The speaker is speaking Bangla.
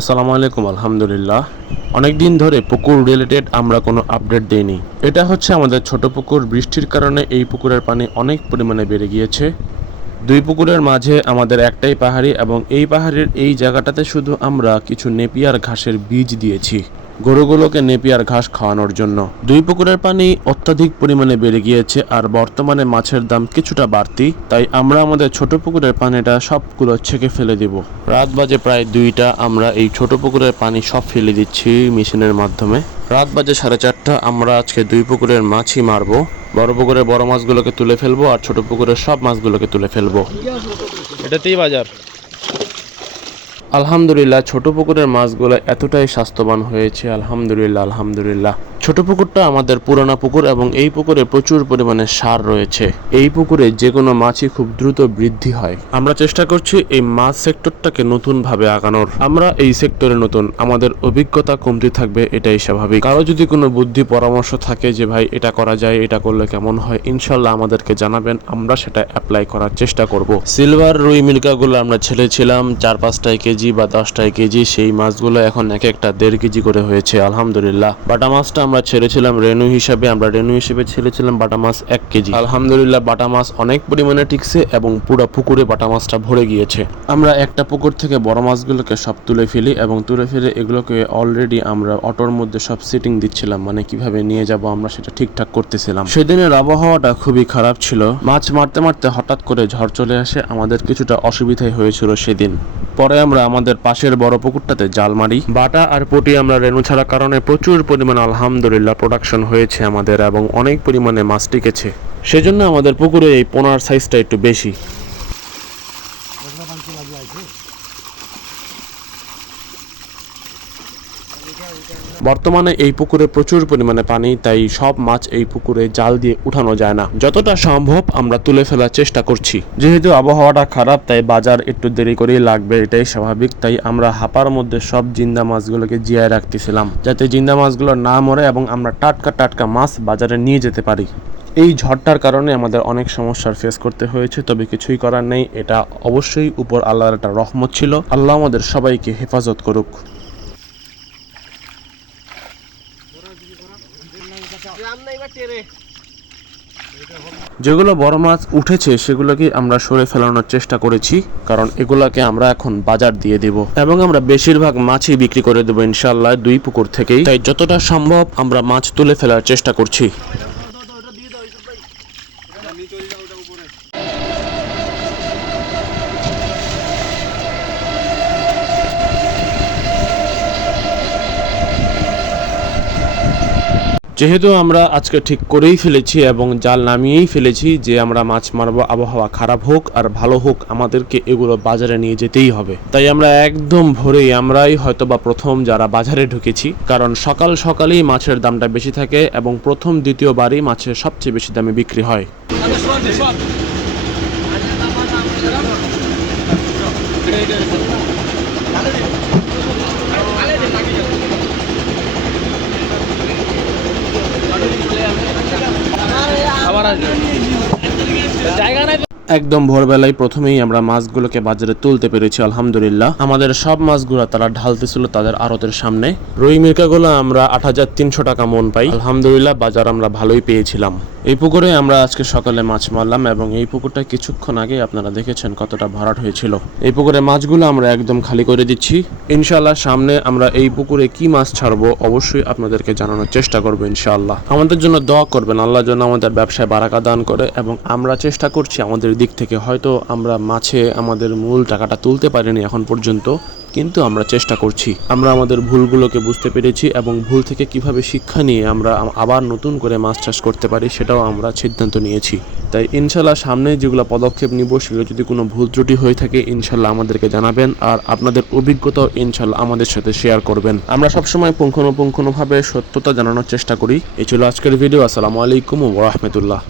আসসালামু আলাইকুম। আলহামদুলিল্লাহ, অনেক দিন ধরে পুকুর রিলেটেড আমরা কোনো আপডেট দেইনি। এটা হচ্ছে আমাদের ছোট পুকুর। বৃষ্টির কারণে এই পুকুরের পানি অনেক পরিমাণে বেড়ে গিয়েছে। দুই পুকুরের মাঝে আমাদের একটাই পাহাড়ি, এবং এই পাহাড়ের এই জায়গাটাতে শুধু আমরা কিছু নেপিয়ার ঘাসের বীজ দিয়েছি গরুগুলোকে নেপিয়ার ঘাস খাওয়ানোর জন্য। দুই পুকুরের পানি অত্যাধিক পরিমাণে বেড়ে গিয়েছে, আর বর্তমানে মাছের দাম কিছুটা বাড়তি, তাই আমরা আমাদের ছোট পুকুরের পানিটা সবগুলো ছেঁকে ফেলে দিব। রাত বাজে প্রায় 2টা। আমরা এই ছোট পুকুরের পানি সব ফেলে দিচ্ছি মেশিনের মাধ্যমে। রাত বাজে 4:30। আমরা আজকে দুই পুকুরের মাছই মারবো। বড় পুকুরের বড় মাছগুলোকে তুলে ফেলবো, আর ছোট পুকুরের সব মাছগুলোকে তুলে ফেলবো। এটাতেই বাজার। আলহামদুলিল্লাহ, ছোট পুকুরের মাছগুলো এতটাই স্বাস্থ্যবান হয়েছে। আলহামদুলিল্লাহ আলহামদুলিল্লাহ। ছোট পুকুরটা আমাদের পুরানো পুকুর, এবং এই পুকুরে প্রচুর পরিমাণে সার রয়েছে। এই পুকুরে যে কোনো মাছই খুব দ্রুত বৃদ্ধি হয়। আমরা চেষ্টা করছি এই মাছ সেক্টরটাকে নতুন ভাবে আগানোর। আমরা এই সেক্টরে নতুন, আমাদের অভিজ্ঞতা কমতি থাকবে, এটাই স্বাভাবিক। কারো যদি কোনো বুদ্ধি পরামর্শ থাকে যে ভাই এটা করা যায়, এটা করলে কেমন হয়, ইনশাল্লাহ আমাদেরকে জানাবেন, আমরা সেটা অ্যাপ্লাই করার চেষ্টা করব। সিলভার রুই মিল্কাগুলো আমরা ছেড়েছিলাম 4-5 কেজি বা 10 কেজি। সেই মাছগুলো এখন এক একটা 1.5 কেজি করে হয়েছে। আলহামদুলিল্লাহ। বাটা মাছটা আমরা ছেড়েছিলাম রেনু হিসাবে। আমরা রেনু হিসেবে ছেড়েছিলাম বাটা মাছ 1 কেজি। আলহামদুলিল্লাহ, বাটা মাছ অনেক পরিমাণে টিকছে, এবং পুরো পুকুরে বাটা মাছটা ভরে গিয়েছে। আমরা একটা পুকুর থেকে বড় মাছগুলোকে সব তুলে ফেলি, এবং তুলে ফেলে এগুলোকে অলরেডি আমরা অটোর মধ্যে সব সিটিং দিচ্ছিলাম, মানে কিভাবে নিয়ে যাব আমরা সেটা ঠিকঠাক করতেছিলাম। সেদিনের আবহাওয়াটা খুবই খারাপ ছিল। মাছ মারতে মারতে হঠাৎ করে ঝড় চলে আসে, আমাদের কিছুটা অসুবিধাই হয়েছিল সেদিন। পরে আমরা আমাদের পাশের বড় পুকুরটাতে জাল মারি। বাটা আর পুঁটি আমরা রেনু ছাড়ার কারণে প্রচুর পরিমাণ আলহামদুলিল্লাহ প্রোডাকশন হয়েছে আমাদের, এবং অনেক পরিমাণে মাছ টিকেছে। সেজন্য আমাদের পুকুরে এই পোনার সাইজটা একটু বেশি। বর্তমানে এই পুকুরে প্রচুর পরিমাণে পানি, তাই সব মাছ এই পুকুরে জাল দিয়ে উঠানো যায় না। যতটা সম্ভব আমরা তুলে ফেলার চেষ্টা করছি। যেহেতু আবহাওয়াটা খারাপ, তাই বাজার একটু দেরি করেই লাগবে, এটাই স্বাভাবিক। তাই আমরা হাপার মধ্যে সব জিন্দা মাছগুলোকে জিয়ায় রাখতেছিলাম, যাতে জিন্দা মাছগুলো না মরে এবং আমরা টাটকা টাটকা মাছ বাজারে নিয়ে যেতে পারি। এই ঝড়টার কারণে আমাদের অনেক সমস্যার ফেস করতে হয়েছে, তবে কিছুই করার নেই। এটা অবশ্যই উপর আল্লাহর একটা রহমত ছিল। আল্লাহ আমাদের সবাইকে হেফাজত করুক। যেগুলো বড় মাছ উঠেছে সেগুলোকে আমরা সরে ফেলানোর চেষ্টা করেছি, কারণ এগুলোকে আমরা এখন বাজার দিয়ে দেব, এবং আমরা বেশিরভাগ মাছই বিক্রি করে দেবো ইনশাআল্লাহ দুই পুকুর থেকেই। তাই যতটা সম্ভব আমরা মাছ তুলে ফেলার চেষ্টা করছি। যেহেতু আমরা আজকে ঠিক করেই ফেলেছি এবং জাল নামিয়েই ফেলেছি যে আমরা মাছ মারবো, আবহাওয়া খারাপ হোক আর ভালো হোক, আমাদেরকে এগুলো বাজারে নিয়ে যেতেই হবে। তাই আমরা একদম ভোরেই, আমরাই হয়তোবা প্রথম যারা বাজারে ঢুকেছি, কারণ সকাল সকালেই মাছের দামটা বেশি থাকে, এবং প্রথম দ্বিতীয়বারই মাছের সবচেয়ে বেশি দামে বিক্রি হয়। একদম ভোরবেলায় প্রথমেই আমরা মাছগুলোকে বাজারে তুলতে পেরেছি আলহামদুলিল্লাহ। আমাদের সব মাছগুলো তারা ঢালতেছিল তাদের আড়তের সামনে। রুই মির্কাগুলো আমরা 8,300 টাকা মন পাই। আলহামদুলিল্লাহ, বাজার আমরা ভালোই পেয়েছিলাম। এই পুকুরে আমরা আজকে সকালে মাছ মারলাম, এবং এই পুকুরটা কিছুক্ষণ আগে আপনারা দেখেছেন কতটা ভরাট হয়েছিল। এই পুকুরে মাছগুলো আমরা একদম খালি করে দিচ্ছি। ইনশাআল্লাহ সামনে আমরা এই পুকুরে কি মাছ ছাড়বো অবশ্যই আপনাদেরকে জানানোর চেষ্টা করবো ইনশাআল্লাহ। আমাদের জন্য দোয়া করবেন, আল্লাহ যেন আমাদের ব্যবসায় বারাকা দান করে, এবং আমরা চেষ্টা করছি আমাদের দিক থেকে। হয়তো আমরা মাছে আমাদের মূল টাকাটা তুলতে পারিনি এখন পর্যন্ত, কিন্তু আমরা চেষ্টা করছি। আমরা আমাদের ভুলগুলোকে বুঝতে পেরেছি, এবং ভুল থেকে কিভাবে শিক্ষা নিয়ে আমরা আবার নতুন করে মাছ চাষ করতে পারি সেটাও আমরা সিদ্ধান্ত নিয়েছি। তাই ইনশাল্লাহ সামনে যেগুলো পদক্ষেপ নিব, সেগুলো যদি কোনো ভুল ত্রুটি হয়ে থাকে ইনশাল্লাহ আমাদেরকে জানাবেন, আর আপনাদের অভিজ্ঞতাও ইনশাল্লাহ আমাদের সাথে শেয়ার করবেন। আমরা সবসময় পুঙ্খানুপুঙ্খভাবে সত্যতা জানানোর চেষ্টা করি। এই ছিল আজকের ভিডিও। আসসালামু আলাইকুম ওয়া রাহমাতুল্লাহ।